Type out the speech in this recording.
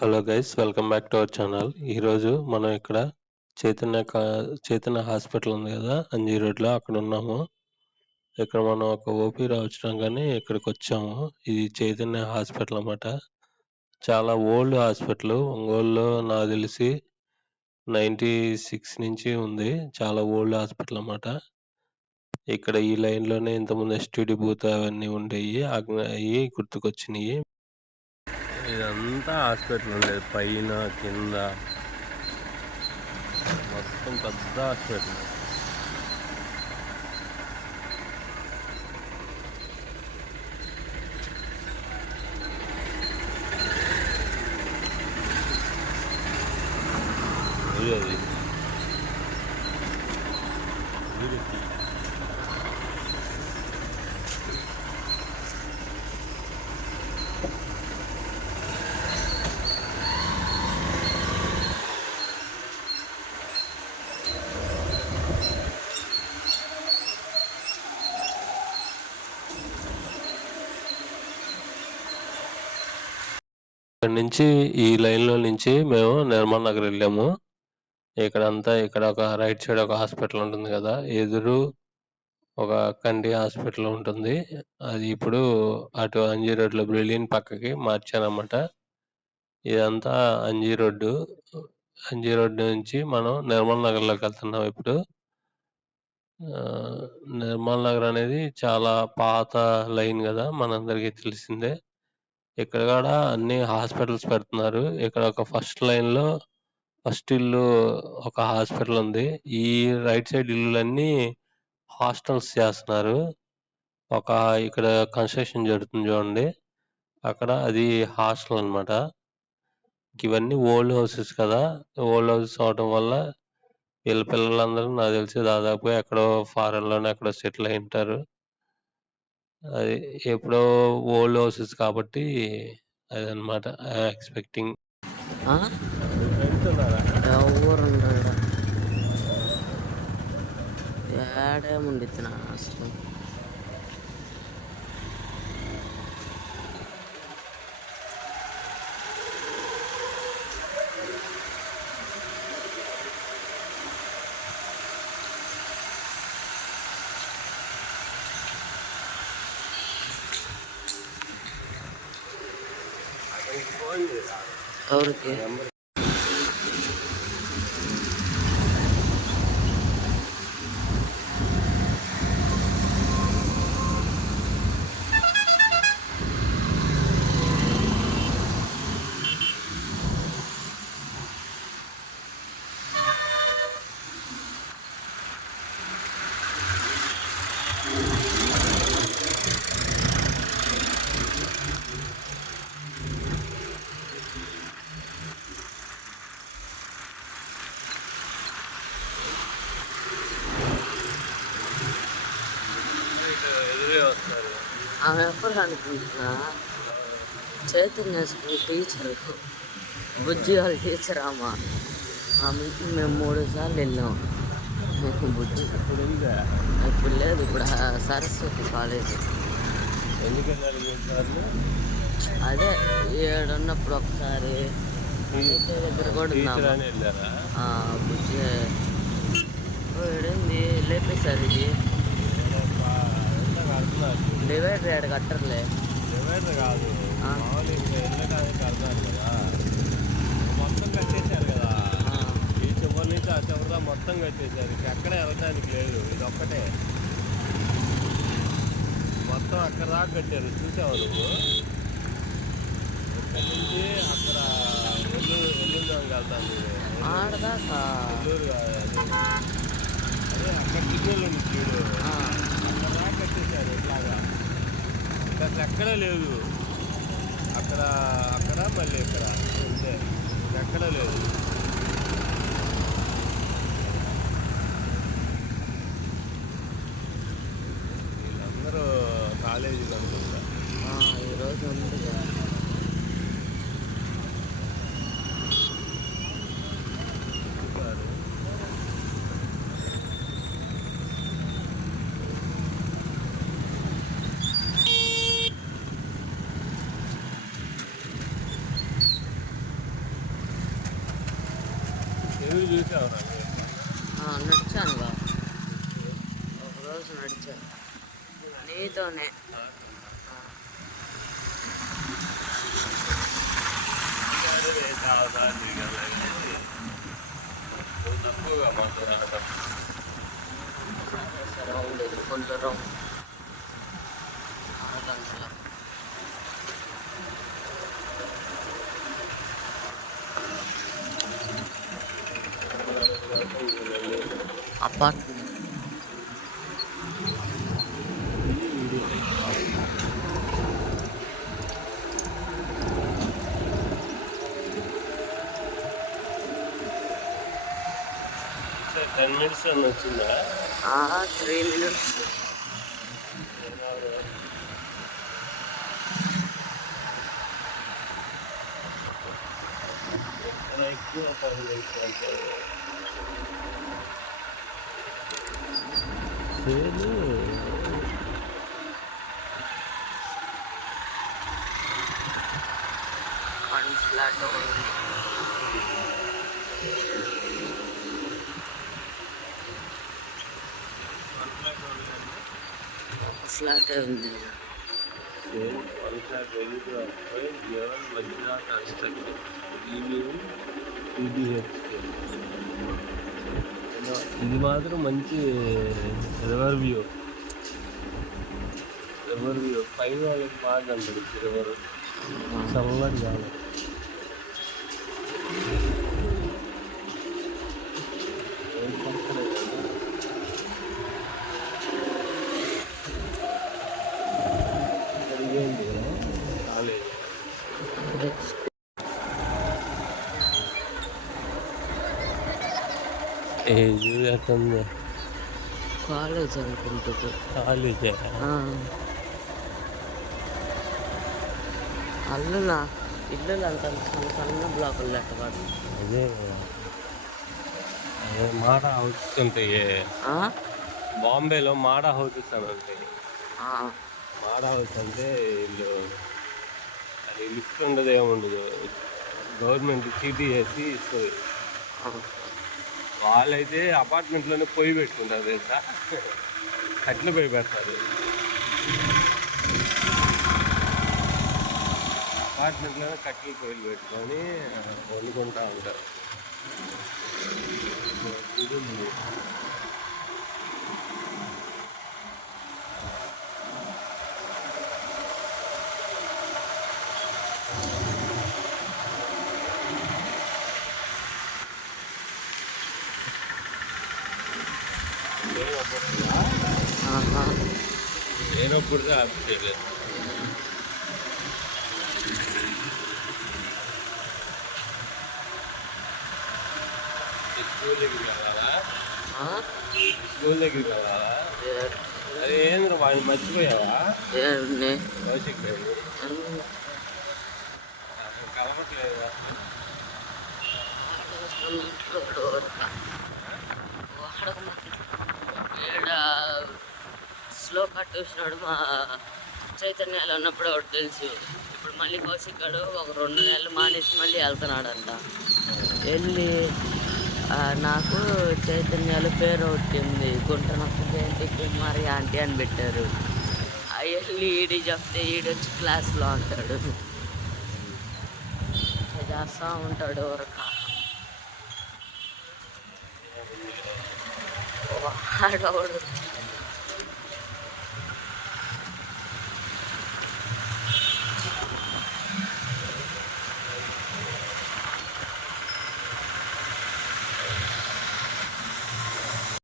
Hello guys welcome back to our channel. ఈరోజు మనం ఇక్కడ చైతన్య చైతన్య హాస్పిటల్ ఉంది కదా, అంజీ రోడ్లో అక్కడ ఉన్నాము. ఇక్కడ మనం ఒక ఓపీ రావచ్చడం ఇక్కడికి వచ్చాము. ఇది చైతన్య హాస్పిటల్ అన్నమాట. చాలా ఓల్డ్ హాస్పిటల్. ఒంగోలులో నాకు తెలిసి 96 నుంచి ఉంది. చాలా ఓల్డ్ హాస్పిటల్ అన్నమాట. ఇక్కడ ఈ లైన్లోనే ఇంతకుముందు ఎస్టీడీ బూత్ అవన్నీ ఉండేవి. అవి గుర్తుకొచ్చినాయి. ఇదంతా హాస్పిటల్ ఉండేది, పైన కింద మొత్తం పెద్ద హాస్పిటల్. అది ఇక్కడ నుంచి ఈ లైన్లో నుంచి మేము నిర్మల్ నగర్ వెళ్ళాము. ఇక్కడ ఒక రైట్ సైడ్ ఒక హాస్పిటల్ ఉంటుంది కదా, ఎదురు ఒక కంటి హాస్పిటల్ ఉంటుంది. అది ఇప్పుడు అటు అంజీ రోడ్లో బ్రిలియన్ పక్కకి మార్చారన్నమాట. ఇదంతా అంజీ రోడ్డు. అంజీ రోడ్డు నుంచి మనం నిర్మల్ నగర్లోకి వెళ్తున్నాం ఇప్పుడు. నిర్మల్ నగర్ అనేది చాలా పాత లైన్ కదా, మనందరికీ తెలిసిందే. ఇక్కడ కూడా అన్ని హాస్పిటల్స్ పెడుతున్నారు. ఇక్కడ ఒక ఫస్ట్ లైన్లో ఫస్ట్ ఇల్లు ఒక హాస్పిటల్ ఉంది. ఈ రైట్ సైడ్ ఇల్లులన్నీ హాస్టల్స్ చేస్తున్నారు. ఇక్కడ కన్స్ట్రక్షన్ జరుగుతుంది చూడండి, అక్కడ అది హాస్టల్ అన్నమాట. ఇవన్నీ ఓల్డ్ హౌసెస్ కదా, ఓల్డ్ హౌసెస్ అవడం వల్ల వీళ్ళ పిల్లలందరూ నాకు తెలిసి దాదాపుగా ఎక్కడో ఫారెన్లోనే ఎక్కడో సెటిల్ అయి ఉంటారు. అది ఎప్పుడో ఓల్డ్ హౌసెస్ కాబట్టి అదనమాట ఎక్స్పెక్టింగ్. ఎవరున్నాడా ఏడేముండిద్ది అసలు. ఎవరికి ఆమె ఎప్పుడు అనుకుంటున్నా చైతన్య స్కూల్ టీచర్ బుజ్జి వాళ్ళ టీచర్ ఆమె మేము 3 సార్లు వెళ్ళాం. బుజ్జి ఇప్పుడు లేదు, ఇప్పుడు సరస్వతి కాలేజ్. అదే ఏడున్నప్పుడు ఒకసారి దగ్గర కూడా బుజ్జి ఏడింది లేపేశారు. ఇది డివైడర్ ఏడు కట్టర్లే, డివైడర్ కాదు, వెళ్ళడానికి కడతారు కదా, మొత్తం కట్టేశారు కదా. ఈ చివరి నుంచి ఆ చివరిదా మొత్తం కట్టేశారు. ఎక్కడ వెళ్ళడానికి లేదు, ఇది ఒక్కటే మొత్తం అక్కడ దాకా కట్టారు. చూసావా నువ్వు? ఇక్కడి నుంచి అక్కడ వెళ్తాను ఆడదాకా నెల్లూరు అదే అక్కడ సిగ్నల్ ఉంది చూడు, అక్కడ దాకా కట్టేశారు. ఇట్లాగా అసలు ఎక్కడా లేదు. అక్కడ మళ్ళీ ఇక్కడ అంతే, ఎక్కడా లేదు. వీళ్ళందరూ కాలేజీలు అనుకుంటా ఈరోజు ఉంది. అడవి చూసావురా నడిచానుగా ఒకరోజు నడిచాను నీతోనే. తక్కువగా మాట్లాడాలి. రౌండ్ ఇది ఫుల్ రౌండ్ 6 గంటల. అపార్ట్మెంట్ సార్ 10 minutes అని వచ్చిందా? 3 minutes. ఎక్కువ 10 minutes అంటే అండ్ ఫ్లాట్ ఉంది. ఫ్లాట్ ఉంది. ఇది మాత్రం మంచి రివర్ వ్యూ పైన వాళ్ళకి బాగా ఉంటుంది రివర్ చల్లటి కాదు. ఎట్లుంది కాలేజ్ అనుకుంటుంది. కాలేజీ అల్లులా ఇల్లులు అంత సన్న బ్లాకులు లెక్కవాడు. అదే అదే మాడ హౌసెస్ ఉంటాయి. బాంబేలో మాడ హౌసెస్ అని ఉంటాయి. మాడ హౌస్ అంటే వీళ్ళు అది లిఫ్ట్ ఉండదు, ఏముండదు, గవర్నమెంట్ చీటీ చేసి ఇస్తుంది. వాళ్ళైతే అపార్ట్మెంట్లోనే పొయ్యి పెట్టుకుంటారు తెలుసా, కట్లు పొయ్యి పెడతారు. అపార్ట్మెంట్లోనే కట్టెలు పొయ్యిలు పెట్టుకొని వండుకుంటూ ఉంటారు. ఇది నేనప్పుడు ఆఫ్ చేయలేదు. స్కూల్ దగ్గరికి వెళ్ళాలా? స్కూల్ దగ్గరికి వెళ్ళాలా? అదే ఏంద్ర వాడిని మర్చిపోయావా? కౌశిక్ గారు కలవట్లేదు. స్లో కట్ చూసినాడు మా చైతన్యాలు ఉన్నప్పుడు ఒకటి తెలుసు. ఇప్పుడు మళ్ళీ కౌశిక్ గారు ఒక 2 నెలలు మానేసి మళ్ళీ వెళ్తున్నాడంట. వెళ్ళి నాకు చైతన్యాలు పేరు ఒకటి ఉంది, గుంటనొక్క జయంతి కుమారి ఆంటీ అని పెట్టారు. వెళ్ళి ఈడి చెప్తే ఈడొచ్చి క్లాస్లో ఉంటాడు, చేస్తూ ఉంటాడు. వాడోడు